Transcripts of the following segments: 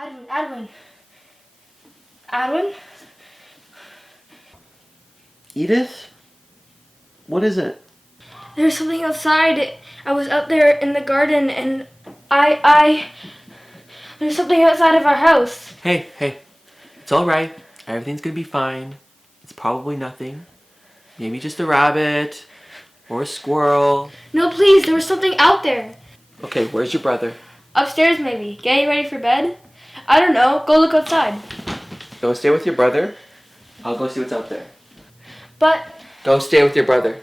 Adwin. Adwin? Edith? What is it? There's something outside. I was out there in the garden and there's something outside of our house. Hey, it's alright. Everything's gonna be fine. It's probably nothing. Maybe just a rabbit or a squirrel. No, please, there was something out there. Okay, where's your brother? Upstairs maybe. Getting ready for bed? I don't know. Go look outside. Go stay with your brother. I'll go see what's out there. But Go stay with your brother.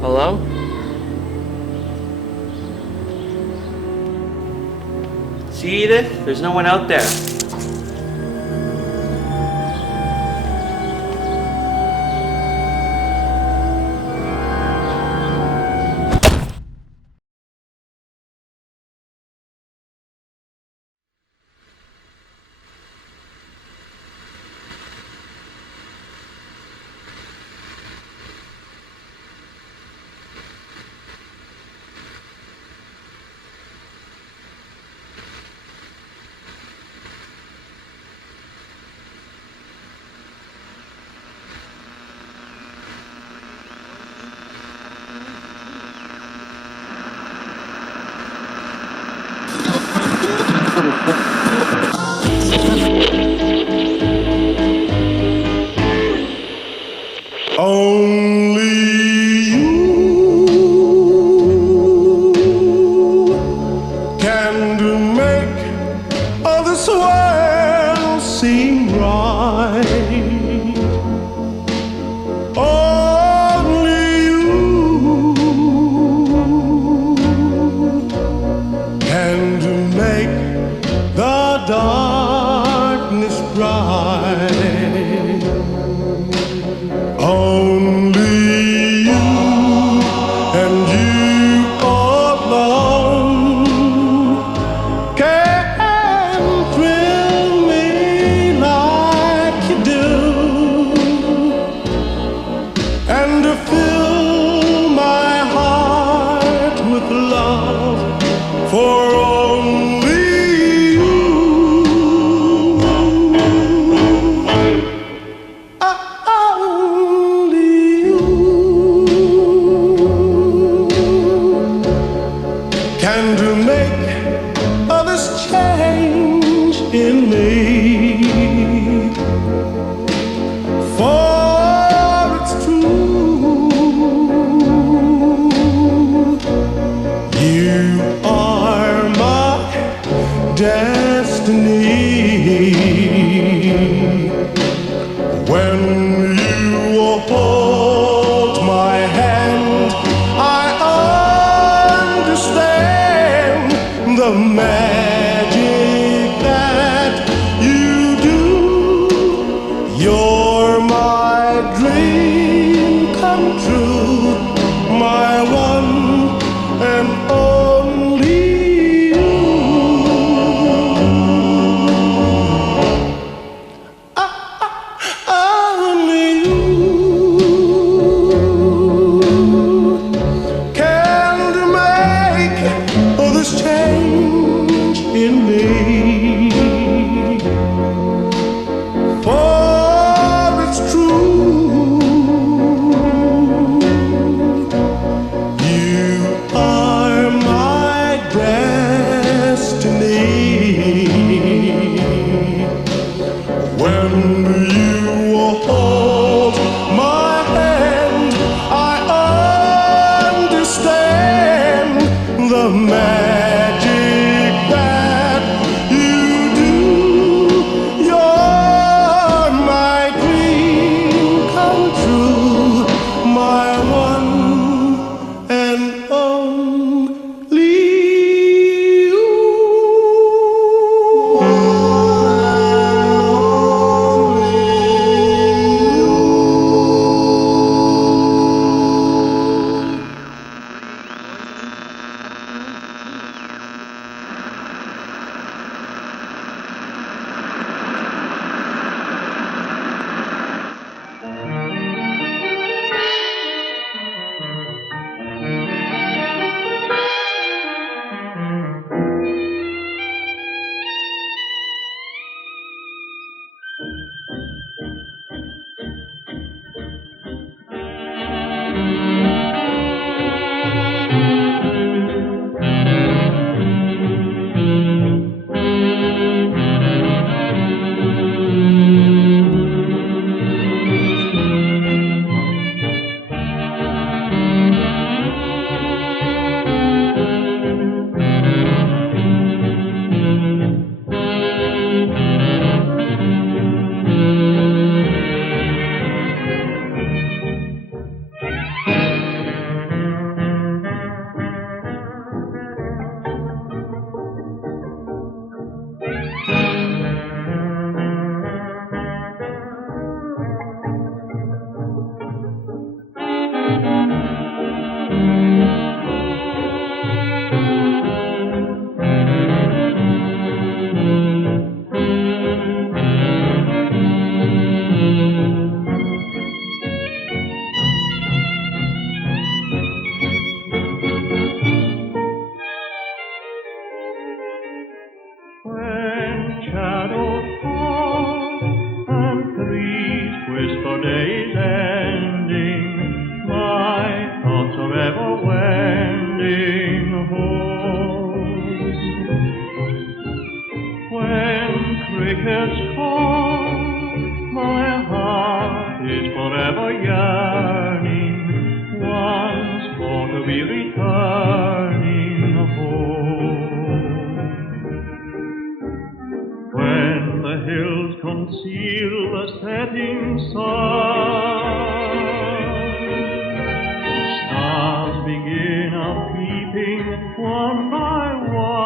Hello? See, Edith? There's no one out there. Only you can make all this world seem right. Only you can make the darkness bright. Only you and you alone can thrill me like you do, and to fill my heart with love for only you. Only you can to make all this change in me. For it's true, you are my destiny. When you hold my hand, I understand the magic that you do. You're my dream come true, my one and only you. Only you can make all this change in me. For it's true, is forever yearning, once more to be returning home. When the hills conceal the setting sun, stars begin a-peeping one by one.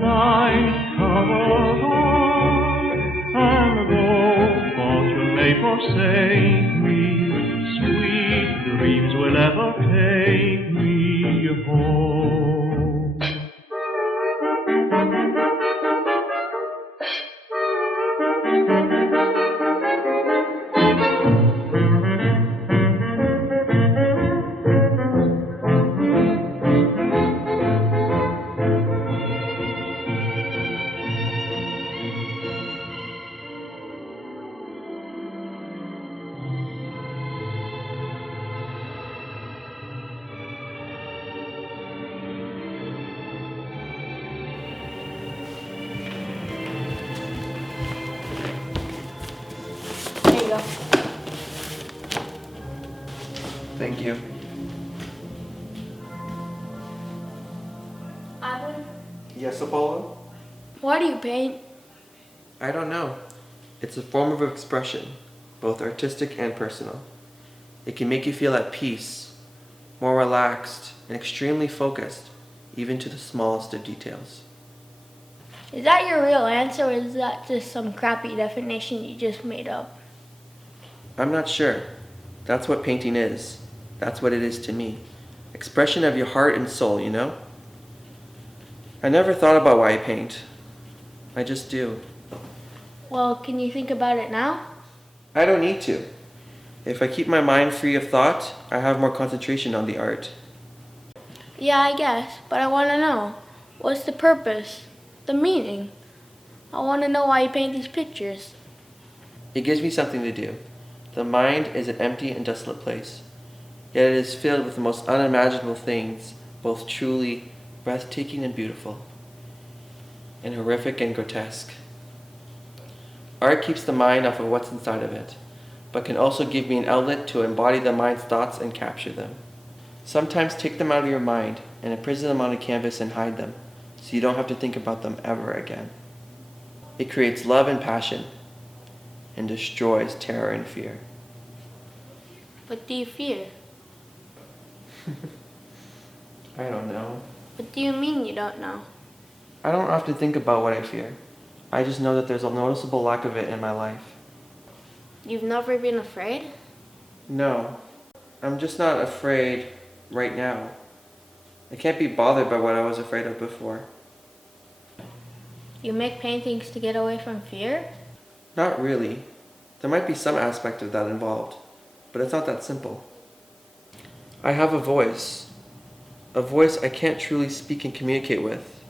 Night covers all, and though fortune may forsake me, sweet dreams will ever take me home. There you go. Thank you. Adwin, Yes, Apollo? why do you paint? I don't know. It's a form of expression, both artistic and personal. It can make you feel at peace, more relaxed, and extremely focused, even to the smallest of details. Is that your real answer, or is that just some crappy definition you just made up? I'm not sure. That's what painting is. That's what it is to me. Expression of your heart and soul, you know? I never thought about why I paint. I just do. Well, can you think about it now? I don't need to. If I keep my mind free of thought, I have more concentration on the art. Yeah, I guess, but I want to know. What's the purpose? The meaning? I want to know why you paint these pictures. It gives me something to do. The mind is an empty and desolate place. Yet it is filled with the most unimaginable things, both truly breathtaking and beautiful, and horrific and grotesque. Art keeps the mind off of what's inside of it, but can also give me an outlet to embody the mind's thoughts and capture them. Sometimes take them out of your mind and imprison them on a canvas and hide them, so you don't have to think about them ever again. It creates love and passion, and destroys terror and fear. What do you fear? I don't know. What do you mean you don't know? I don't often think about what I fear. I just know that there's a noticeable lack of it in my life. You've never been afraid? No, I'm just not afraid right now. I can't be bothered by what I was afraid of before. You make paintings to get away from fear? Not really. There might be some aspect of that involved, but it's not that simple. I have a voice I can't truly speak and communicate with.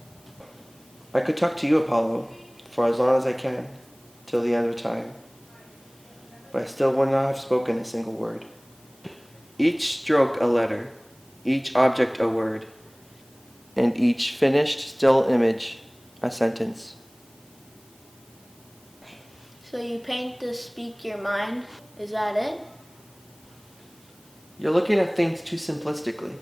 I could talk to you, Apollo, for as long as I can, till the end of time, but I still would not have spoken a single word. Each stroke a letter, each object a word, and each finished still image a sentence. So you paint to speak your mind? Is that it? You're looking at things too simplistically.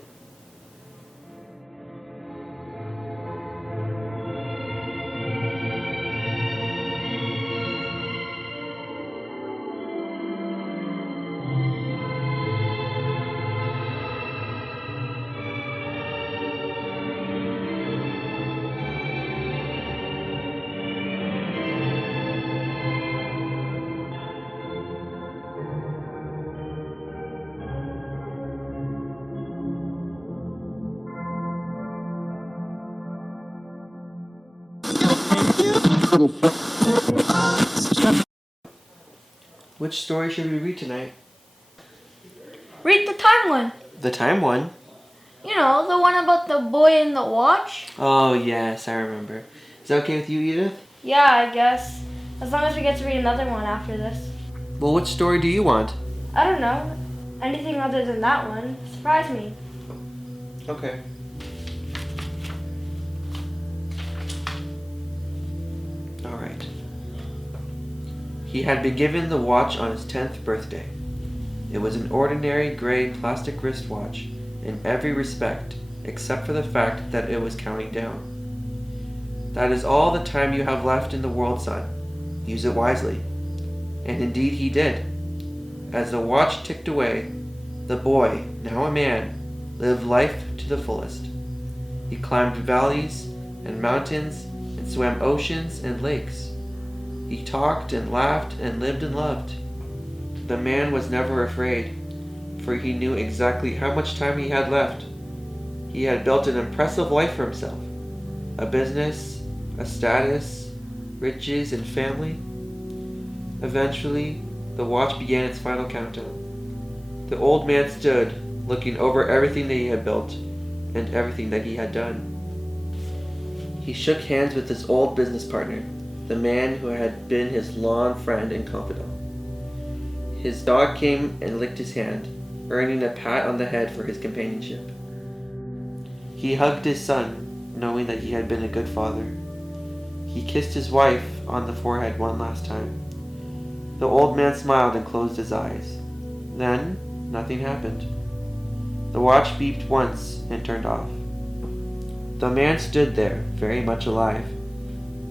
Which story should we read tonight? Read the time one. The time one? You know, the one about the boy in the watch? Oh yes, I remember. Is that okay with you, Edith? Yeah, I guess. As long as we get to read another one after this. Well, what story do you want? I don't know. Anything other than that one. Surprise me. Okay. Alright. He had been given the watch on his 10th birthday. It was an ordinary gray plastic wristwatch in every respect, except for the fact that it was counting down. "That is all the time you have left in the world, son. Use it wisely." And indeed he did. As the watch ticked away, the boy, now a man, lived life to the fullest. He climbed valleys and mountains and swam oceans and lakes. He talked and laughed and lived and loved. The man was never afraid, for he knew exactly how much time he had left. He had built an impressive life for himself, a business, a status, riches, and family. Eventually, the watch began its final countdown. The old man stood, looking over everything that he had built and everything that he had done. He shook hands with his old business partner, the man who had been his long friend and confidant. His dog came and licked his hand, earning a pat on the head for his companionship. He hugged his son, knowing that he had been a good father. He kissed his wife on the forehead one last time. The old man smiled and closed his eyes. Then, nothing happened. The watch beeped once and turned off. The man stood there, very much alive.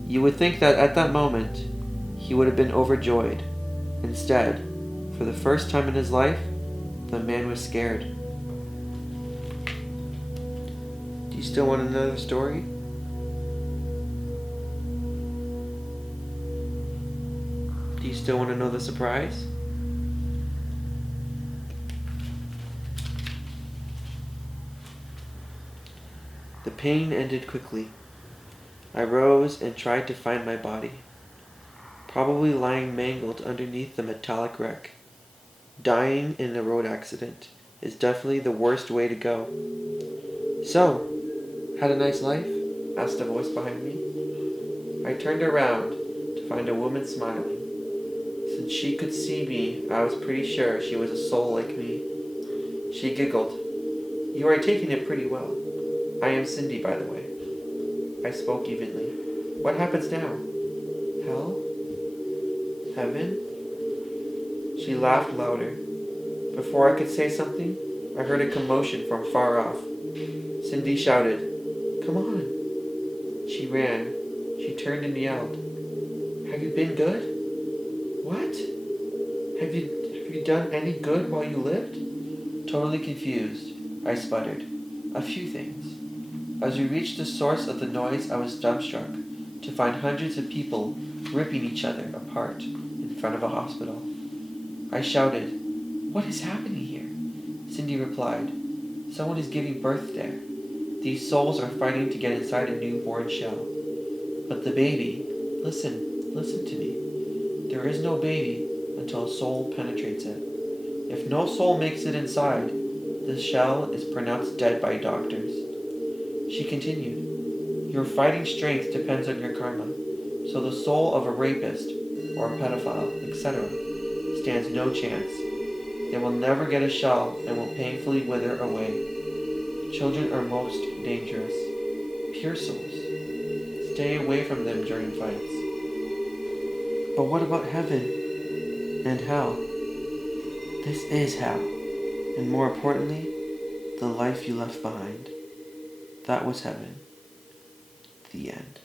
You would think that at that moment, he would have been overjoyed. Instead, for the first time in his life, the man was scared. Do you still want another story? Do you still want to know the surprise? The pain ended quickly. I rose and tried to find my body, probably lying mangled underneath the metallic wreck. Dying in a road accident is definitely the worst way to go. "So, had a nice life?" asked a voice behind me. I turned around to find a woman smiling. Since she could see me, I was pretty sure she was a soul like me. She giggled. "You are taking it pretty well. I am Cindy, by the way." I spoke evenly. "What happens now? Hell? Heaven?" She laughed louder. Before I could say something, I heard a commotion from far off. Cindy shouted, "Come on." She ran. She turned and yelled, "Have you been good?" "What? Have you done any good while you lived?" Totally confused, I sputtered, "A few things." As we reached the source of the noise, I was dumbstruck to find hundreds of people ripping each other apart in front of a hospital. I shouted, "What is happening here?" Cindy replied, "Someone is giving birth there. These souls are fighting to get inside a newborn shell. But the baby, listen to me. There is no baby until a soul penetrates it. If no soul makes it inside, the shell is pronounced dead by doctors." She continued, "Your fighting strength depends on your karma, so the soul of a rapist or a pedophile, etc., stands no chance. They will never get a shell and will painfully wither away. Children are most dangerous. Pure souls. Stay away from them during fights." "But what about heaven and hell?" "This is hell, and more importantly, the life you left behind. That was heaven." The end.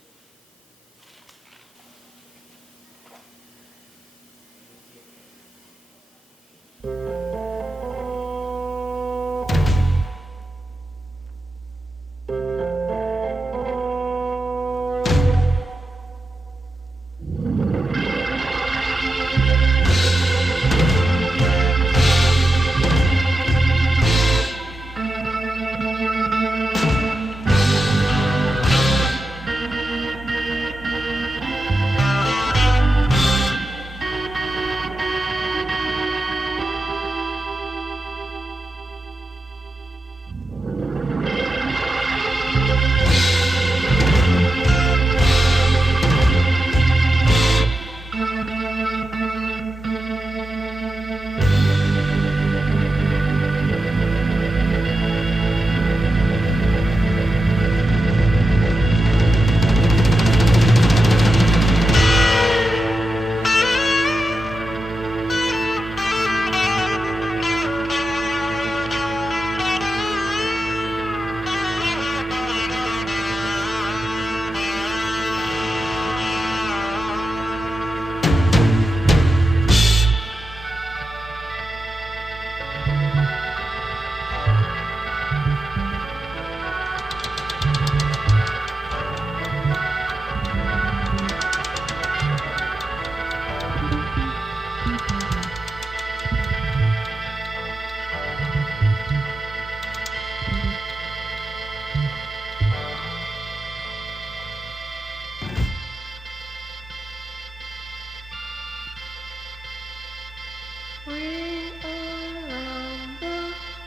Ring around the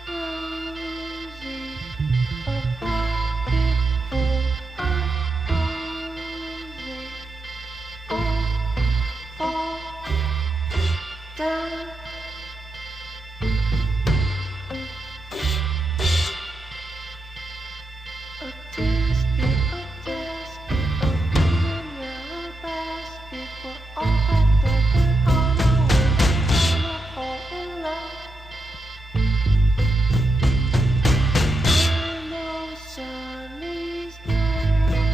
rosy, a pocket full of roses. All fall down. A tisket, a green yellow basket for all packed up and on our way. Gonna fall in love. I know Sonny's girlfriend.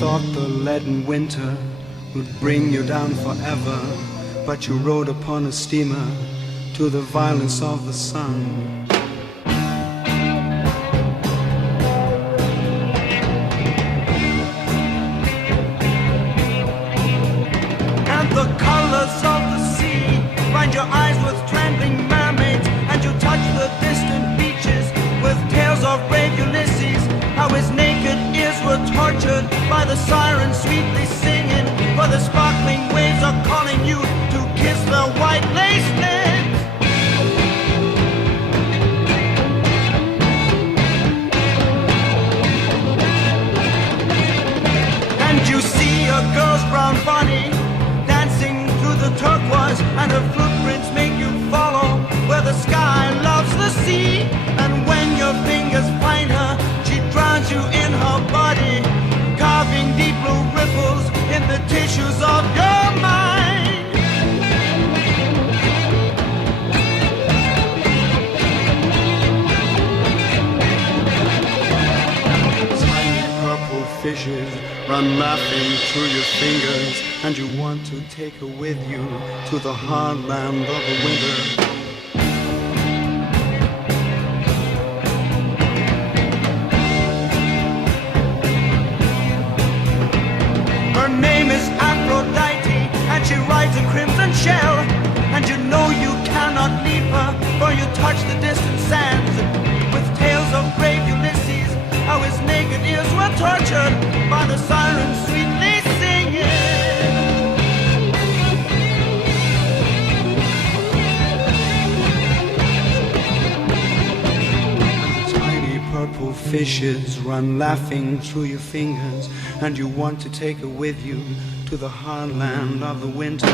Thought the leaden winter would bring you down forever, but you rode upon a steamer to the violence of the sun. And the colors of the sea blind your eyes with trembling mermaids, and you touch the distant beaches with tales of brave Ulysses, how his naked ears were tortured by the sirens sweetly singing, for the sparkling waves are calling you to kiss the white lace lips. And you see a girl's brown body dancing through the turquoise, and her footprints make you follow where the sky loves the sea. And when your fingers find her, she drowns you in her body, carving deep blue ripples in the tissues of your mind. Tiny purple fishes run laughing through your fingers, and you want to take her with you to the hard land of the winter. And she rides a crimson shell, and you know you cannot leave her, for you touch the distant sands with tales of brave Ulysses, how his naked ears were tortured by the sirens sweetly singing. Tiny purple fishes run laughing through your fingers, and you want to take her with you to the hard land of the winter.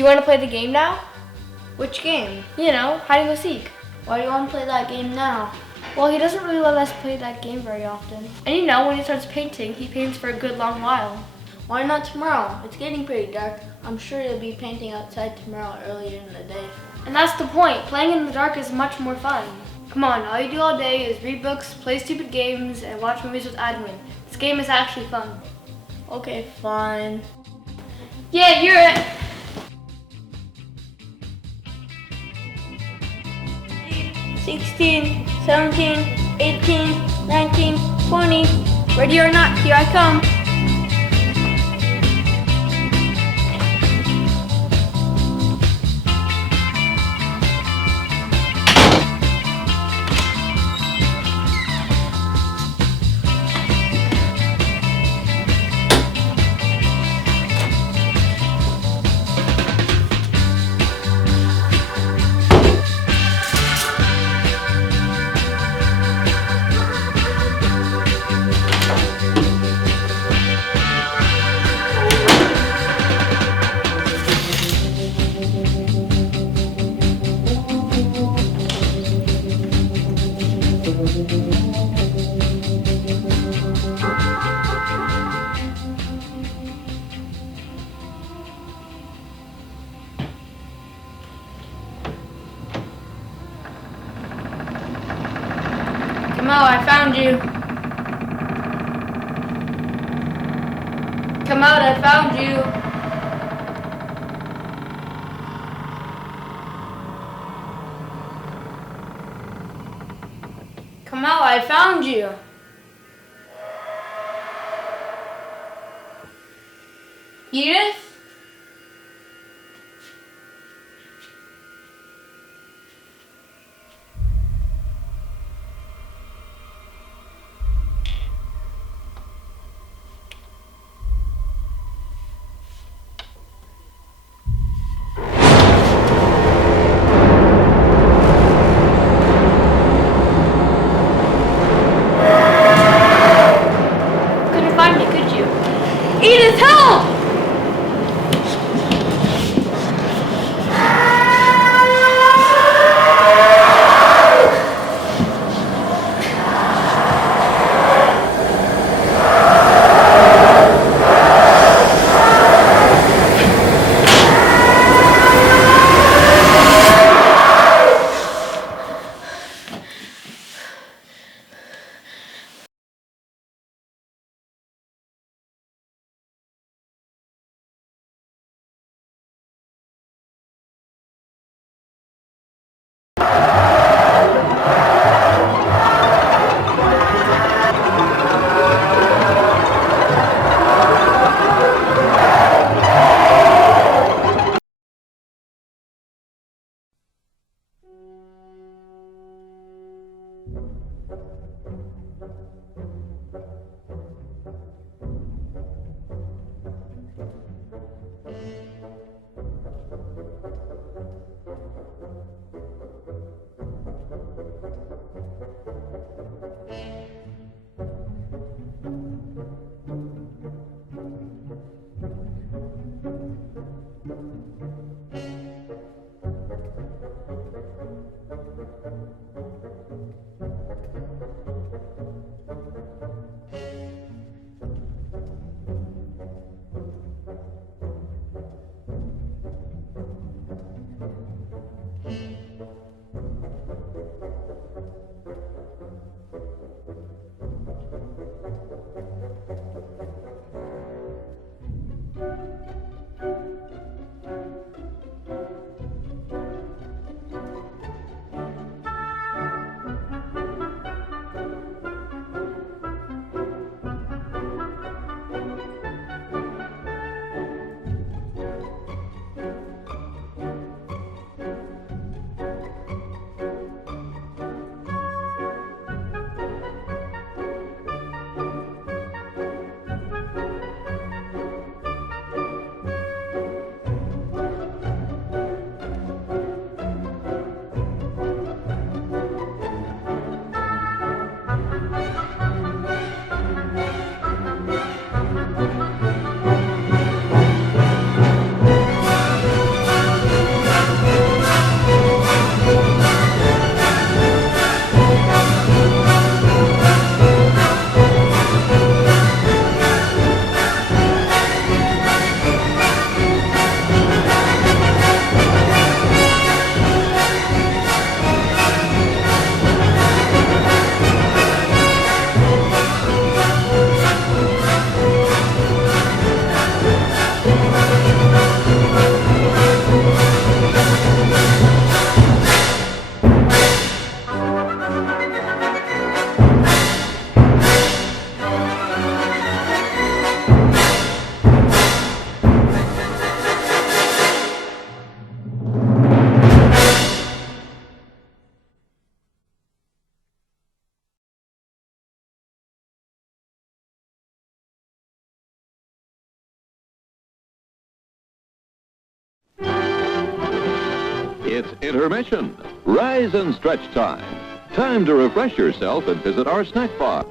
Do you want to play the game now? Which game? You know, hide and go seek. Why do you want to play that game now? Well, he doesn't really let us play that game very often. And you know, when he starts painting, he paints for a good long while. Why not tomorrow? It's getting pretty dark. I'm sure you'll be painting outside tomorrow earlier in the day. And that's the point. Playing in the dark is much more fun. Come on, all you do all day is read books, play stupid games, and watch movies with Adwin. This game is actually fun. Okay, fine. Yeah, you're it. $16, $17, $18, $19, $20. Ready or not, here I come. Come on, I found you. Come out, I found you. Come out, I found you. Edith? Couldn't find me, could you? Edith, help! It's intermission. Rise and stretch time. Time to refresh yourself and visit our snack bar.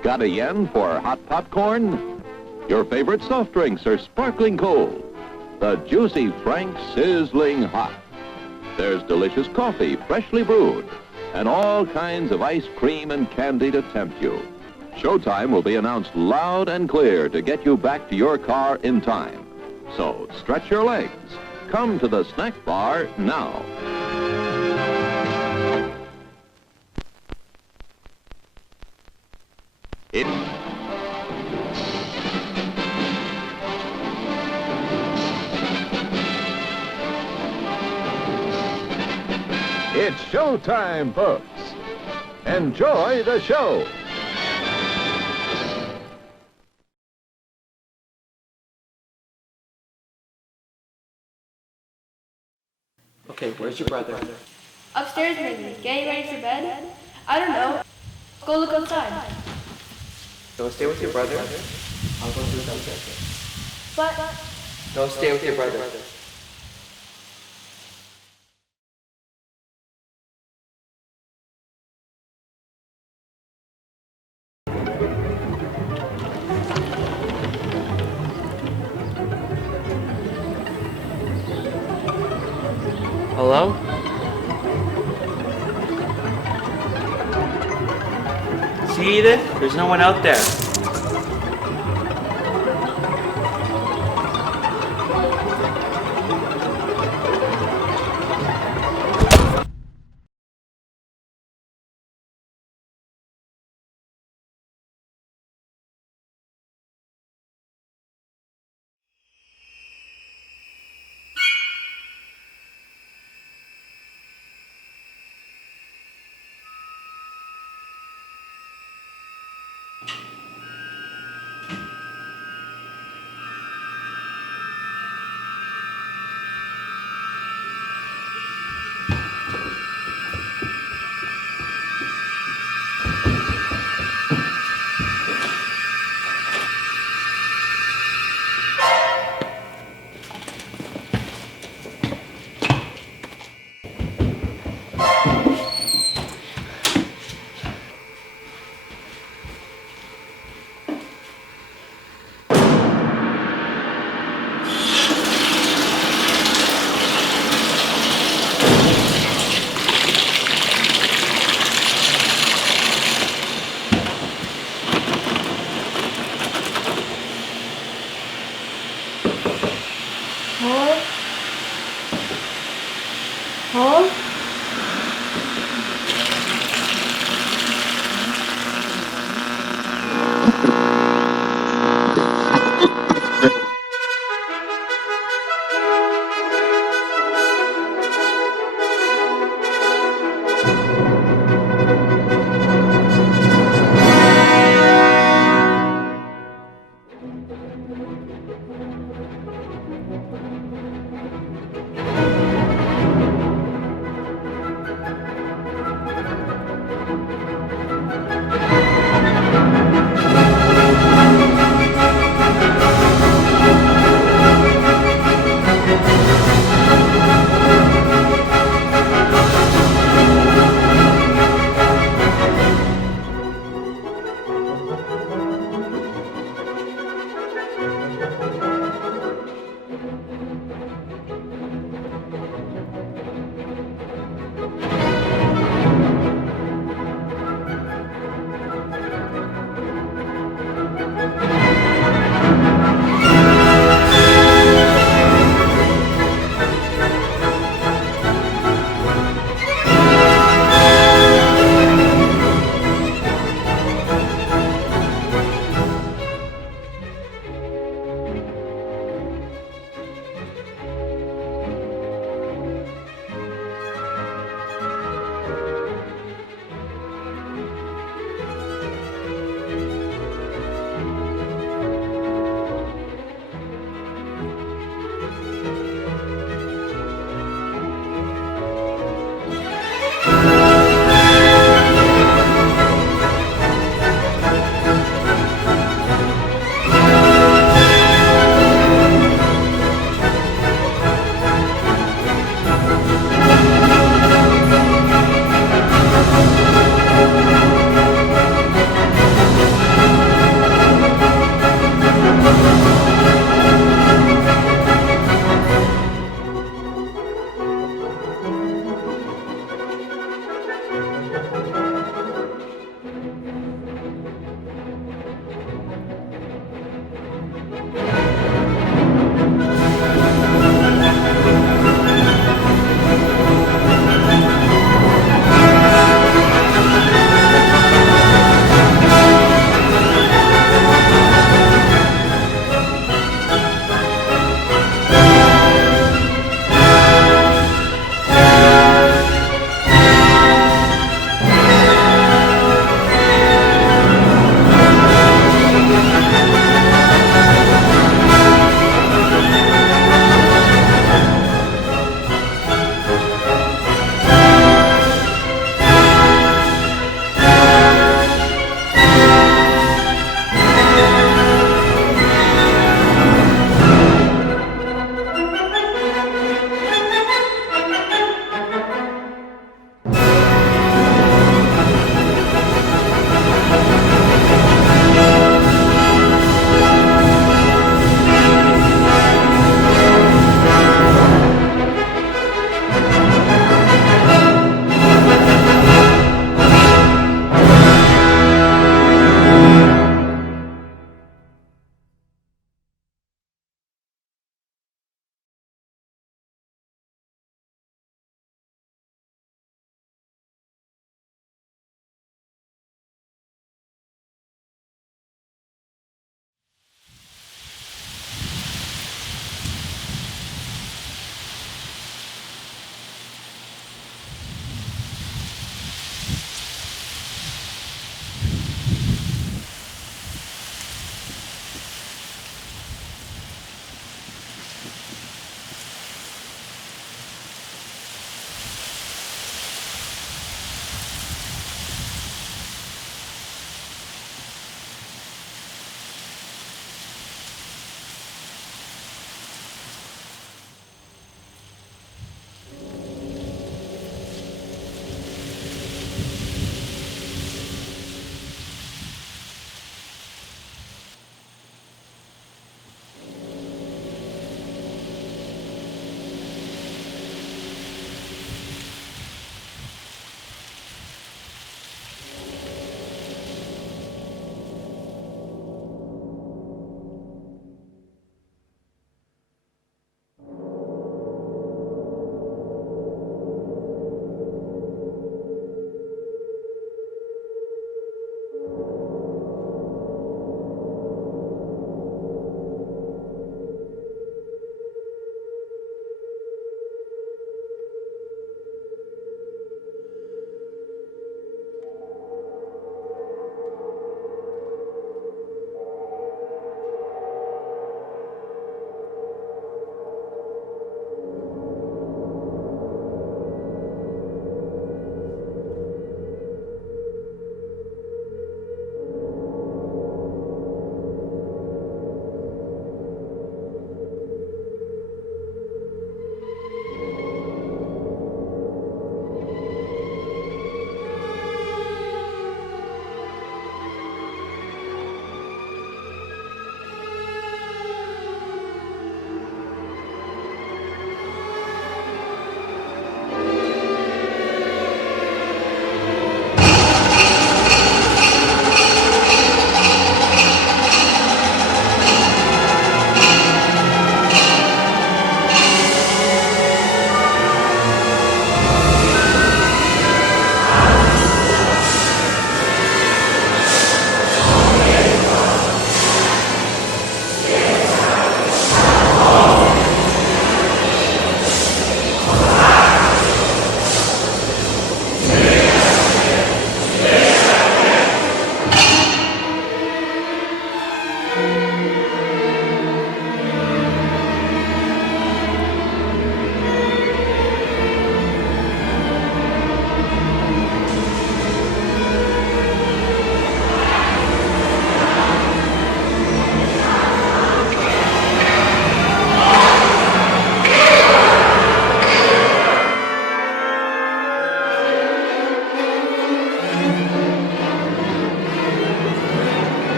Got a yen for hot popcorn? Your favorite soft drinks are sparkling cold. The juicy Frank sizzling hot. There's delicious coffee, freshly brewed, and all kinds of ice cream and candy to tempt you. Showtime will be announced loud and clear to get you back to your car in time. So stretch your legs. Come to the snack bar now. It's showtime, folks. Enjoy the show. Okay, where's your brother? Upstairs maybe. Getting ready for bed? I don't know. Go look outside. No, stay with your brother. I'll go do something. But No, stay with your brother. Hello? See, Edith? There's no one out there.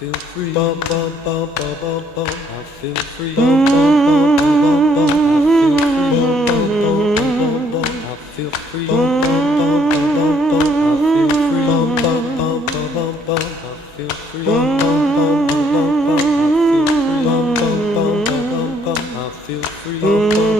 feel free. I feel free. I feel free.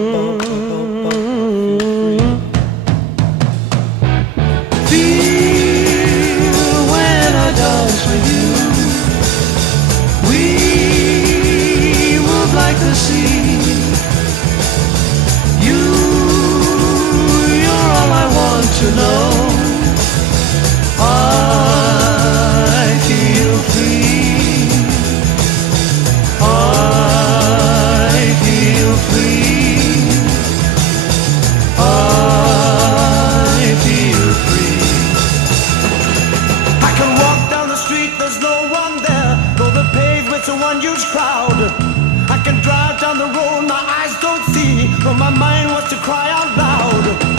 My mind wants to cry out loud.